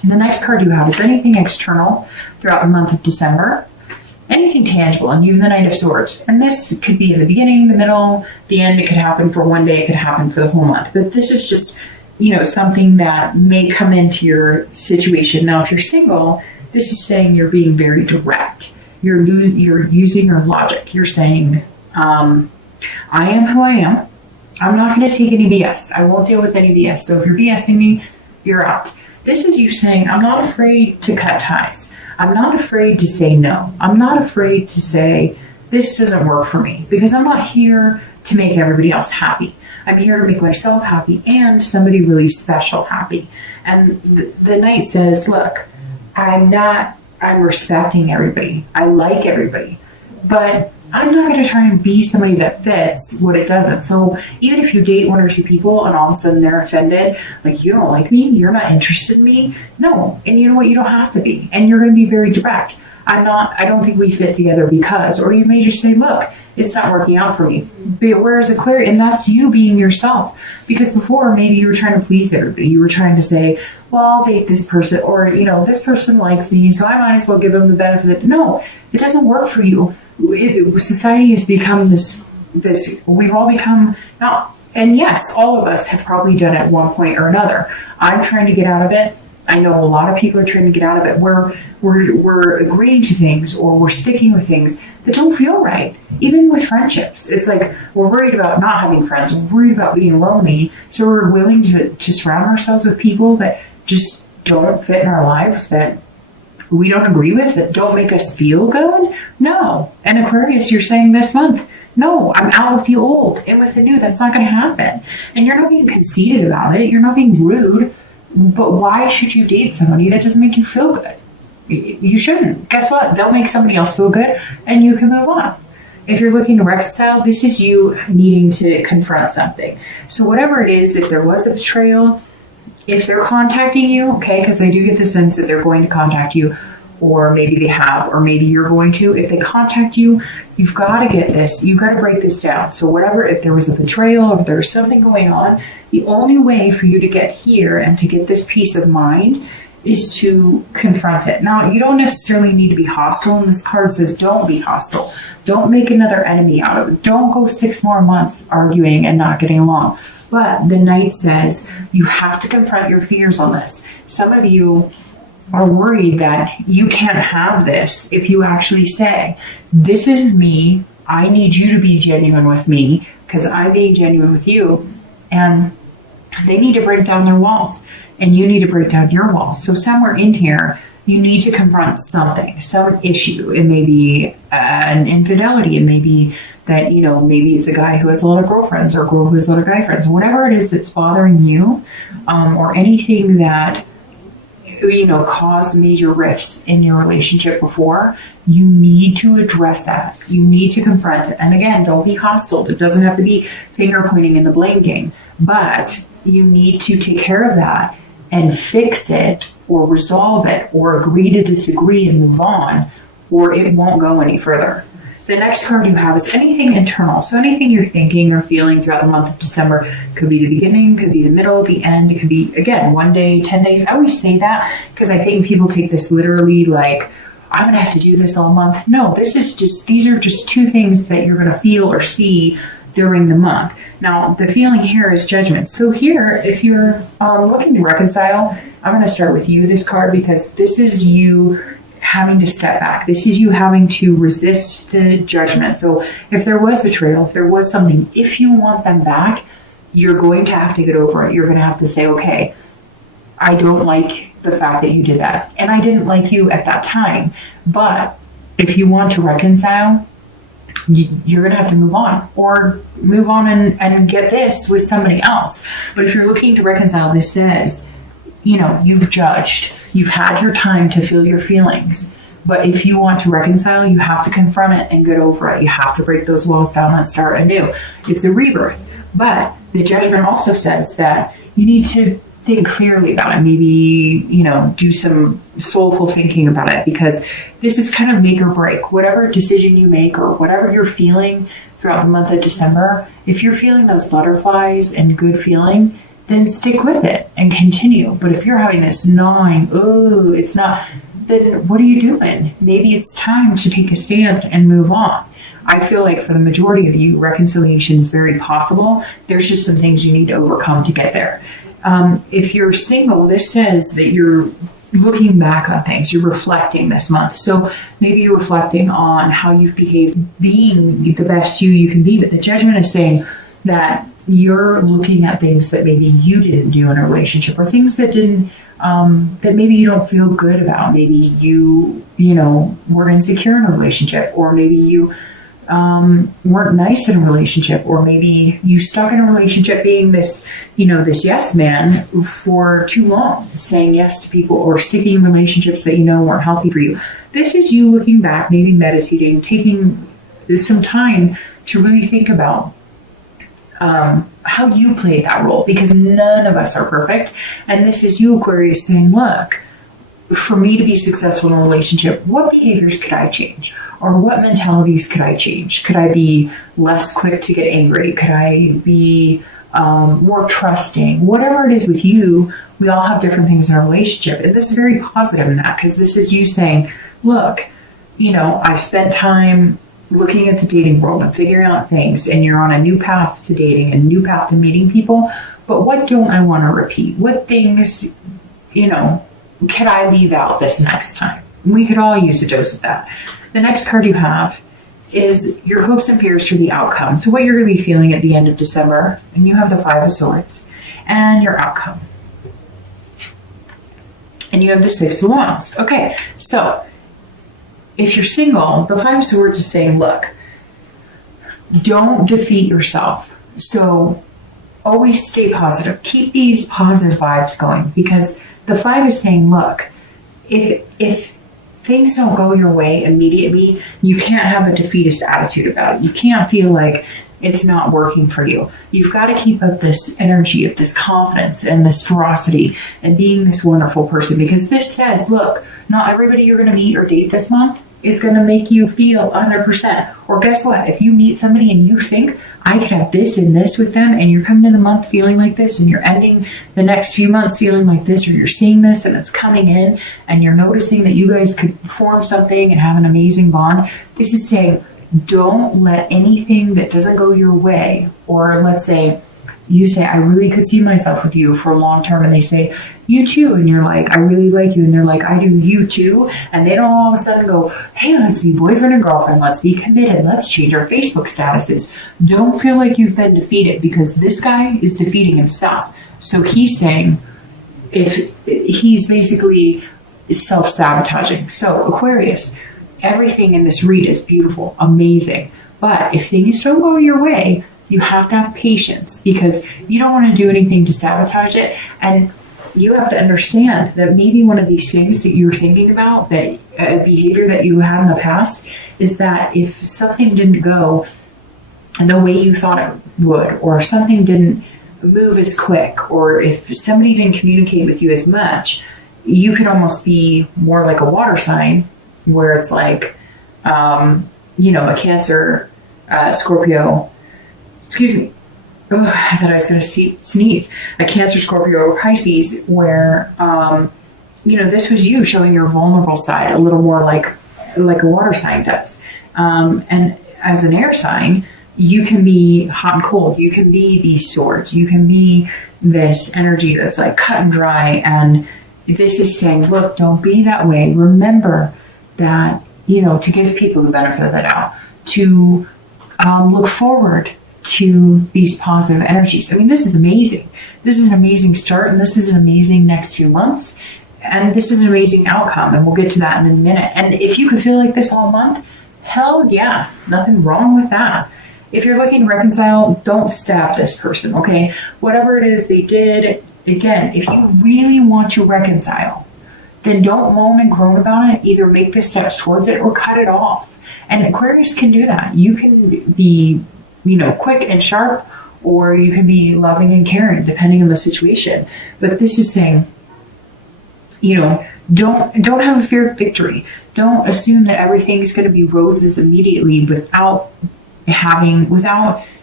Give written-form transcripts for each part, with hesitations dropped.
The next card you have is anything external throughout the month of December. Anything tangible, and you have the Knight of Swords. And this could be in the beginning, the middle, the end. It could happen for one day, it could happen for the whole month. But this is just, something that may come into your situation. Now, if you're single, this is saying you're being very direct. You're using your logic. You're saying, I am who I am. I'm not going to take any BS. I won't deal with any BS. So if you're BSing me, you're out. This is you saying, I'm not afraid to cut ties. I'm not afraid to say no. I'm not afraid to say, this doesn't work for me, because I'm not here to make everybody else happy. I'm here to make myself happy and somebody really special happy. And the Knight says, look, I'm respecting everybody. I like everybody. But I'm not going to try and be somebody that fits what it doesn't. So even if you date one or two people and all of a sudden they're offended, like, you don't like me, you're not interested in me. No. And you know what? You don't have to be. And you're going to be very direct. I don't think we fit together because, or you may just say, look, it's not working out for me. But whereas Aquarius, and that's you being yourself. Because before, maybe you were trying to please everybody. You were trying to say, well, I'll date this person, or, this person likes me, so I might as well give them the benefit. No, it doesn't work for you. Society has become this, we've all become, now, and yes, all of us have probably done it at one point or another. I'm trying to get out of it. I know a lot of people are trying to get out of it. We're agreeing to things, or we're sticking with things that don't feel right. Even with friendships, it's like we're worried about not having friends. We're worried about being lonely. So we're willing to surround ourselves with people that just don't fit in our lives, that we don't agree with, that don't make us feel good. No. And Aquarius, you're saying this month, no, I'm out with the old and with the new. That's not going to happen. And you're not being conceited about it. You're not being rude. But why should you date somebody that doesn't make you feel good? You shouldn't. Guess what? They'll make somebody else feel good, and you can move on. If you're looking to reconcile, this is you needing to confront something. So whatever it is, if there was a betrayal, if they're contacting you, okay, because I do get the sense that they're going to contact you, or maybe they have, or maybe you're going to. If they contact you, you've got to get this. You've got to break this down. So whatever, if there was a betrayal, if there's something going on, the only way for you to get here and to get this peace of mind is to confront it. Now, you don't necessarily need to be hostile, and this card says don't be hostile. Don't make another enemy out of it. Don't go 6 more months arguing and not getting along. But the Knight says you have to confront your fears on this. Some of you are worried that you can't have this if you actually say, this is me, I need you to be genuine with me because I'm being genuine with you. And they need to break down their walls, and you need to break down your walls. So somewhere in here, you need to confront something, some issue. It may be an infidelity. It may be that, maybe it's a guy who has a lot of girlfriends, or a girl who has a lot of guy friends. Whatever it is that's bothering you, or anything that caused major rifts in your relationship before, you need to address that. You need to confront it. And again, don't be hostile. It doesn't have to be finger pointing in the blame game, but you need to take care of that and fix it, or resolve it, or agree to disagree and move on, or it won't go any further. The next card you have is anything internal. So anything you're thinking or feeling throughout the month of December. Could be the beginning, could be the middle, the end. It could be, again, 1 day, 10 days. I always say that because I think people take this literally like, I'm going to have to do this all month. No, these are just 2 things that you're going to feel or see during the month. Now, the feeling here is judgment. So here, if you're looking to reconcile, I'm going to start with you, this card, because this is you having to step back. This is you having to resist the judgment. So if there was betrayal, if there was something, if you want them back, you're going to have to get over it. You're going to have to say, okay, I don't like the fact that you did that. And I didn't like you at that time. But if you want to reconcile, you're going to have to move on, or move on and get this with somebody else. But if you're looking to reconcile, this says, you've judged. You've had your time to feel your feelings. But if you want to reconcile, you have to confront it and get over it. You have to break those walls down and start anew. It's a rebirth. But the judgment also says that you need to think clearly about it. Maybe, do some soulful thinking about it, because this is kind of make or break. Whatever decision you make, or whatever you're feeling throughout the month of December, if you're feeling those butterflies and good feeling, then stick with it and continue. But if you're having this gnawing, oh, it's not, then what are you doing? Maybe it's time to take a stand and move on. I feel like for the majority of you, reconciliation is very possible. There's just some things you need to overcome to get there. If you're single, this says that you're looking back on things, you're reflecting this month. So maybe you're reflecting on how you've behaved, being the best you can be. But the judgment is saying that you're looking at things that maybe you didn't do in a relationship, or things that didn't, that maybe you don't feel good about. Maybe you were insecure in a relationship, or maybe you weren't nice in a relationship, or maybe you stuck in a relationship being this yes man for too long, saying yes to people, or sticking in relationships that weren't healthy for you. This is you looking back, maybe meditating, taking some time to really think about how you play that role, because none of us are perfect. And this is you, Aquarius, saying, look, for me to be successful in a relationship, what behaviors could I change? Or what mentalities could I change? Could I be less quick to get angry? Could I be more trusting? Whatever it is with you, we all have different things in our relationship. And this is very positive in that, because this is you saying, look, I've spent time looking at the dating world and figuring out things, and you're on a new path to dating, a new path to meeting people. But what don't I want to repeat? What things, could I leave out this next time? We could all use a dose of that. The next card you have is your hopes and fears for the outcome. So what you're going to be feeling at the end of December, and you have the Five of Swords, and your outcome. And you have the Six of Wands. Okay, so if you're single, the Five of Swords is saying, look, don't defeat yourself. So always stay positive. Keep these positive vibes going, because the Five is saying, look, if things don't go your way immediately, you can't have a defeatist attitude about it. You can't feel like it's not working for you. You've got to keep up this energy of this confidence and this ferocity and being this wonderful person, because this says, look, not everybody you're going to meet or date this month is going to make you feel 100%. Or guess what? If you meet somebody and you think, I could have this and this with them, and you're coming in the month feeling like this, and you're ending the next few months feeling like this, or you're seeing this and it's coming in, and you're noticing that you guys could form something and have an amazing bond, this is saying, don't let anything that doesn't go your way, or let's say you say, I really could see myself with you for a long term, and they say, you too, and you're like, I really like you, and they're like, I do, you too, and they don't all of a sudden go, hey, let's be boyfriend and girlfriend, let's be committed, let's change our Facebook statuses. Don't feel like you've been defeated, because this guy is defeating himself. So he's saying, if he's basically self-sabotaging. So Aquarius, everything in this read is beautiful, amazing, but if things don't go your way, you have to have patience, because you don't want to do anything to sabotage it. And you have to understand that maybe one of these things that you're thinking about, that behavior that you had in the past, is that if something didn't go the way you thought it would, or something didn't move as quick, or if somebody didn't communicate with you as much, you could almost be more like a water sign, where it's like, a Cancer, Scorpio, excuse me. Oh, I thought I was going to sneeze. A Cancer, Scorpio, or Pisces, where, this was you showing your vulnerable side a little more like a water sign does. And as an air sign, you can be hot and cold. You can be these swords. You can be this energy that's like cut and dry. And this is saying, look, don't be that way. Remember that, to give people the benefit of the doubt, to look forward to these positive energies. I mean, this is amazing. This is an amazing start, and this is an amazing next few months, and this is an amazing outcome, and we'll get to that in a minute. And if you could feel like this all month, hell yeah, nothing wrong with that. If you're looking to reconcile, don't stab this person, okay? Whatever it is they did, again, if you really want to reconcile, then don't moan and groan about it. Either make the steps towards it or cut it off. And Aquarius can do that. You can be quick and sharp, or you can be loving and caring, depending on the situation. But this is saying, don't have a fear of victory. Don't assume that everything's going to be roses immediately without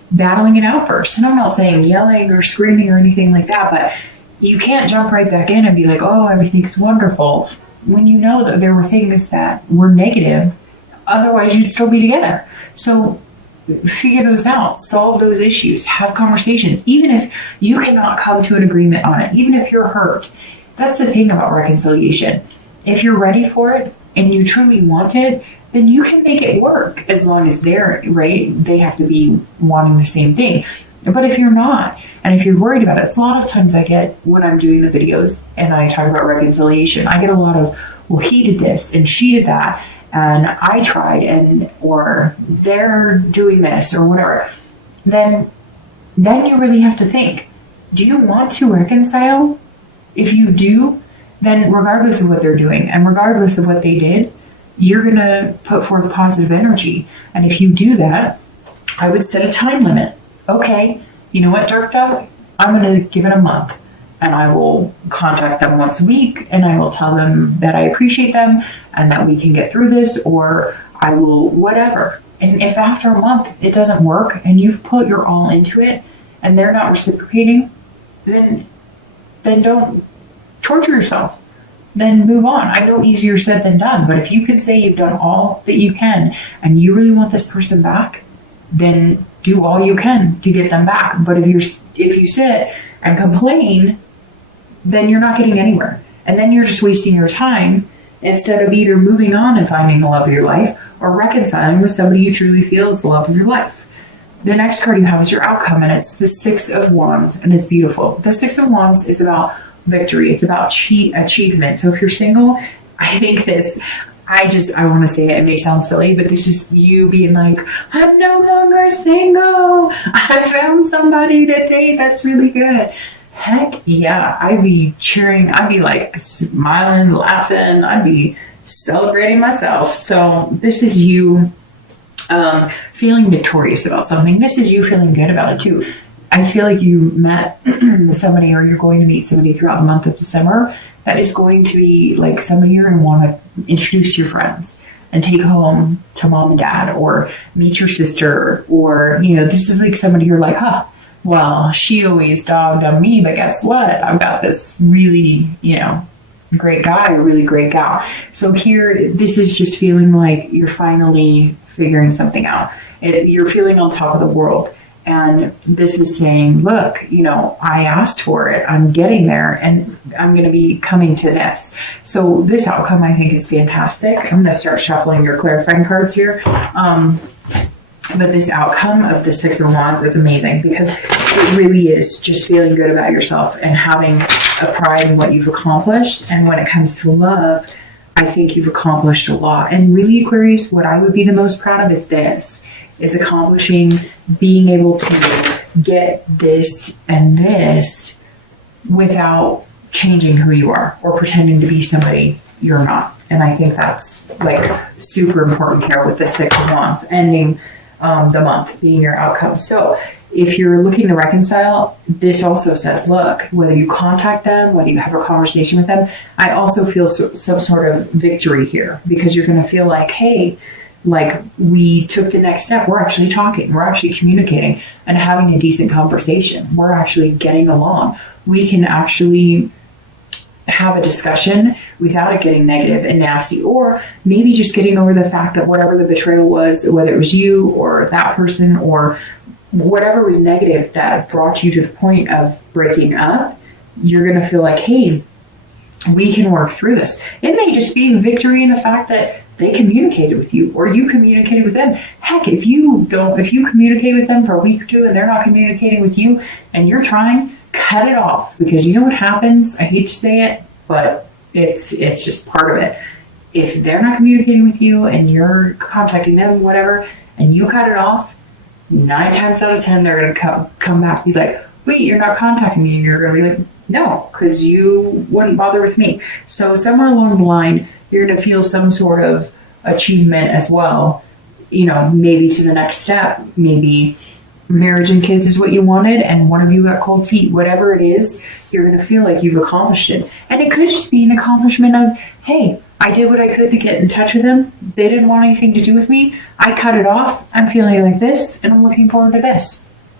battling it out first. And I'm not saying yelling or screaming or anything like that, but you can't jump right back in and be like, oh, everything's wonderful, when you know that there were things that were negative. Otherwise, you'd still be together. So figure those out, solve those issues, have conversations, even if you cannot come to an agreement on it, even if you're hurt. That's the thing about reconciliation. If you're ready for it and you truly want it, then you can make it work, as long as they're right. They have to be wanting the same thing. But if you're not, and if you're worried about it, it's a lot of times I get, when I'm doing the videos and I talk about reconciliation, I get a lot of, well, he did this and she did that, and I tried, and or they're doing this or whatever. Then you really have to think, do you want to reconcile? If you do, then regardless of what they're doing and regardless of what they did, you're going to put forth positive energy. And if you do that, I would set a time limit. Okay, you know what, Jerk Dog? I'm going to give it a month, and I will contact them once a week, and I will tell them that I appreciate them and that we can get through this, or I will whatever. And if after a month it doesn't work and you've put your all into it and they're not reciprocating, then don't torture yourself. Then move on. I know easier said than done, but if you can say you've done all that you can and you really want this person back, then do all you can to get them back. But if you sit and complain, then you're not getting anywhere. And then you're just wasting your time instead of either moving on and finding the love of your life or reconciling with somebody you truly feel is the love of your life. The next card you have is your outcome, and it's the Six of Wands, and it's beautiful. The Six of Wands is about victory. It's about achievement. So if you're single, I think this, I want to say it may sound silly, but this is you being like, I'm no longer single. I found somebody to date that's really good. Heck yeah, I'd be cheering. I'd be like smiling, laughing. I'd be celebrating myself. So this is you feeling victorious about something. This is you feeling good about it too. I feel like you met somebody, or you're going to meet somebody throughout the month of December that is going to be like somebody you're going to want to introduce to your friends and take home to mom and dad, or meet your sister, or, this is like somebody you're like, well, she always dogged on me, but guess what? I've got this really, great guy, a really great gal. So here, this is just feeling like you're finally figuring something out. You're feeling on top of the world. And this is saying, look, I asked for it. I'm getting there, and I'm going to be coming to this. So this outcome, I think, is fantastic. I'm going to start shuffling your clarifying cards here. But this outcome of the Six of Wands is amazing, because it really is just feeling good about yourself and having a pride in what you've accomplished. And when it comes to love, I think you've accomplished a lot. And really, Aquarius, what I would be the most proud of is accomplishing, being able to get this and this without changing who you are or pretending to be somebody you're not. And I think that's like super important here with the Six of Wands ending the month being your outcome. So if you're looking to reconcile, this also says, look, whether you contact them, whether you have a conversation with them, I also feel some sort of victory here, because you're going to feel like, hey, like we took the next step. We're actually talking. We're actually communicating and having a decent conversation. We're actually getting along. We can actually have a discussion without it getting negative and nasty, or maybe just getting over the fact that whatever the betrayal was, whether it was you or that person or whatever was negative that brought you to the point of breaking up, you're going to feel like, hey, we can work through this. It may just be a victory in the fact that they communicated with you, or you communicated with them. Heck, if you communicate with them for a week or two and they're not communicating with you and you're trying, cut it off, because you know what happens? I hate to say it, but it's just part of it. If they're not communicating with you and you're contacting them, whatever, and you cut it off, 9 times out of 10, they're going to come back and be like, wait, you're not contacting me. And you're going to be like, no, because you wouldn't bother with me. So somewhere along the line, you're going to feel some sort of achievement as well, maybe to the next step. Maybe marriage and kids is what you wanted and one of you got cold feet. Whatever it is, you're going to feel like you've accomplished it. And it could just be an accomplishment of, hey, I did what I could to get in touch with them. They didn't want anything to do with me. I cut it off. I'm feeling like this, and I'm looking forward to this.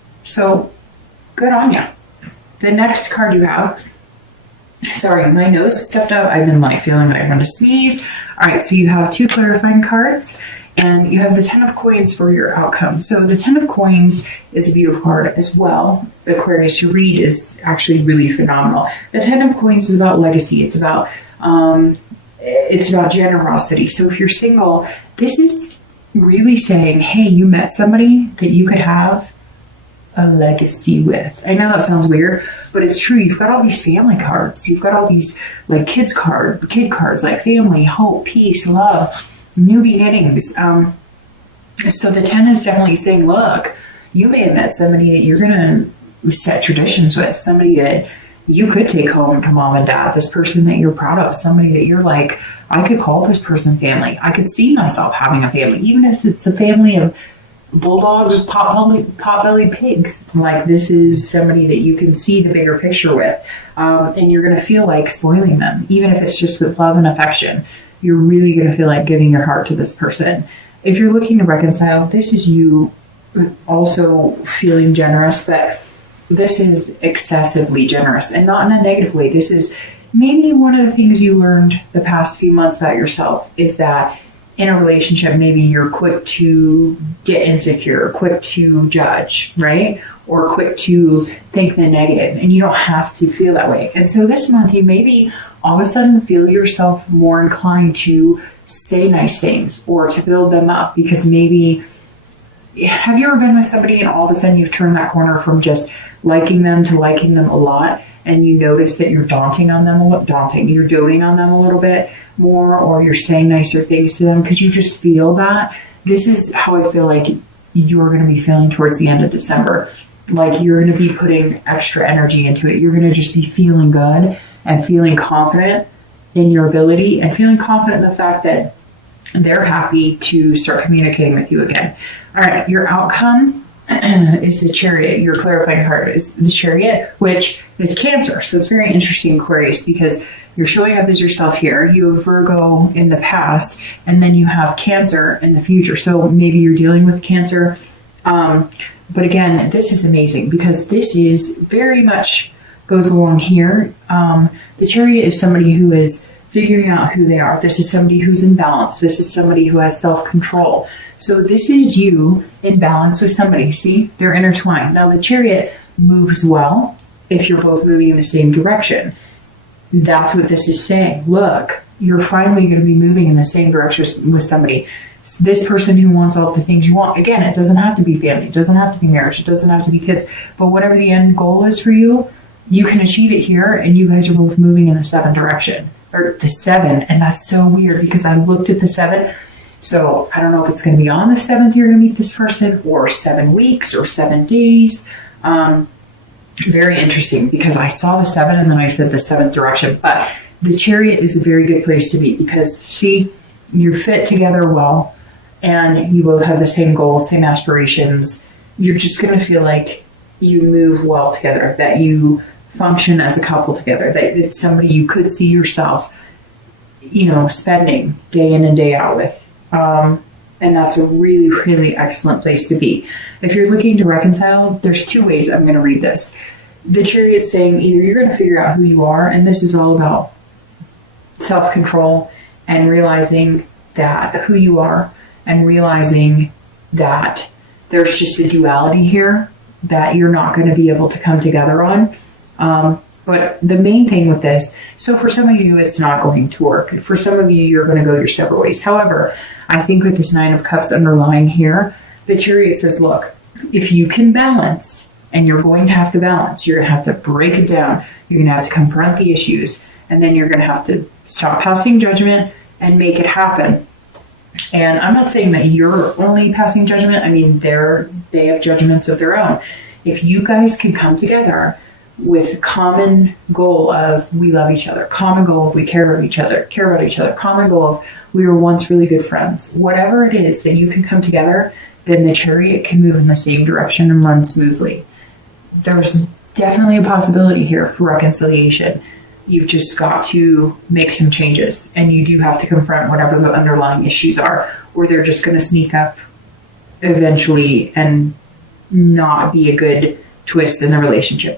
So good on you. The next card you have, sorry, my nose is stuffed up. I've been like feeling like I'm going to sneeze. All right, so you have 2 clarifying cards, and you have the 10 of coins for your outcome. So the 10 of coins is a beautiful card as well. Aquarius, your read is actually really phenomenal. The 10 of coins is about legacy. It's about generosity. So if you're single, this is really saying, hey, you met somebody that you could have a legacy with. I know that sounds weird, but it's true. You've got all these family cards. You've got all these like kid cards, like family, hope, peace, love, new beginnings. So the 10 is definitely saying, look, you may have met somebody that you're going to set traditions with, somebody that you could take home to mom and dad, this person that you're proud of, somebody that you're like, I could call this person family. I could see myself having a family, even if it's a family of bulldogs, pot-bellied pigs. Like, this is somebody that you can see the bigger picture with. And you're going to feel like spoiling them, even if it's just with love and affection. You're really going to feel like giving your heart to this person. If you're looking to reconcile, this is you also feeling generous, but this is excessively generous, and not in a negative way. This is maybe one of the things you learned the past few months about yourself, is that in a relationship, maybe you're quick to get insecure, quick to judge, right? Or quick to think the negative, and you don't have to feel that way. And so this month, you maybe all of a sudden feel yourself more inclined to say nice things or to build them up, because maybe, have you ever been with somebody and all of a sudden you've turned that corner from just liking them to liking them a lot, and you notice that you're doting on them a little bit more, or you're saying nicer things to them because you just feel that? This is how I feel like you're going to be feeling towards the end of December. Like, you're going to be putting extra energy into it. You're going to just be feeling good and feeling confident in your ability, and feeling confident in the fact that they're happy to start communicating with you again. All right, your outcome is the Chariot. Your clarifying card is the Chariot, which is Cancer. So it's very interesting, Aquarius, because you're showing up as yourself here. You have Virgo in the past, and then you have Cancer in the future. So maybe you're dealing with Cancer. But again, this is amazing, because this is very much goes along here. The Chariot is somebody who is figuring out who they are. This is somebody who's in balance. This is somebody who has self-control. So this is you in balance with somebody. See, they're intertwined. Now the Chariot moves well if you're both moving in the same direction. That's what this is saying. Look, you're finally going to be moving in the same direction with somebody. This person who wants all the things you want. Again, it doesn't have to be family. It doesn't have to be marriage. It doesn't have to be kids. But whatever the end goal is for you, you can achieve it here, and you guys are both moving in the 7 direction. Or the 7, and that's so weird, because I looked at the 7. So I don't know if it's going to be on the 7th you're going to meet this person, or 7 weeks, or 7 days. Very interesting, because I saw the 7 and then I said the 7th direction. But the Chariot is a very good place to be, because see, you fit together well, and you both have the same goals, same aspirations. You're just going to feel like you move well together, that you function as a couple together, that it's somebody you could see yourself, spending day in and day out with. And that's a really, really excellent place to be. If you're looking to reconcile, there's 2 ways I'm going to read this. The Chariot's saying either you're going to figure out who you are, and this is all about self-control and realizing that who you are, and realizing that there's just a duality here that you're not going to be able to come together on. But the main thing with this, so for some of you, it's not going to work. For some of you, you're going to go your separate ways. However, I think with this 9 of Cups underlying here, the Chariot says, look, if you can balance, and you're going to have to balance, you're going to have to break it down. You're going to have to confront the issues, and then you're going to have to stop passing judgment and make it happen. And I'm not saying that you're only passing judgment. I mean, they have judgments of their own. If you guys can come together with common goal of we love each other, common goal of we care about each other, common goal of we were once really good friends, whatever it is that you can come together, then the Chariot can move in the same direction and run smoothly. There's definitely a possibility here for reconciliation. You've just got to make some changes, and you do have to confront whatever the underlying issues are, or they're just going to sneak up eventually and not be a good twists in the relationship.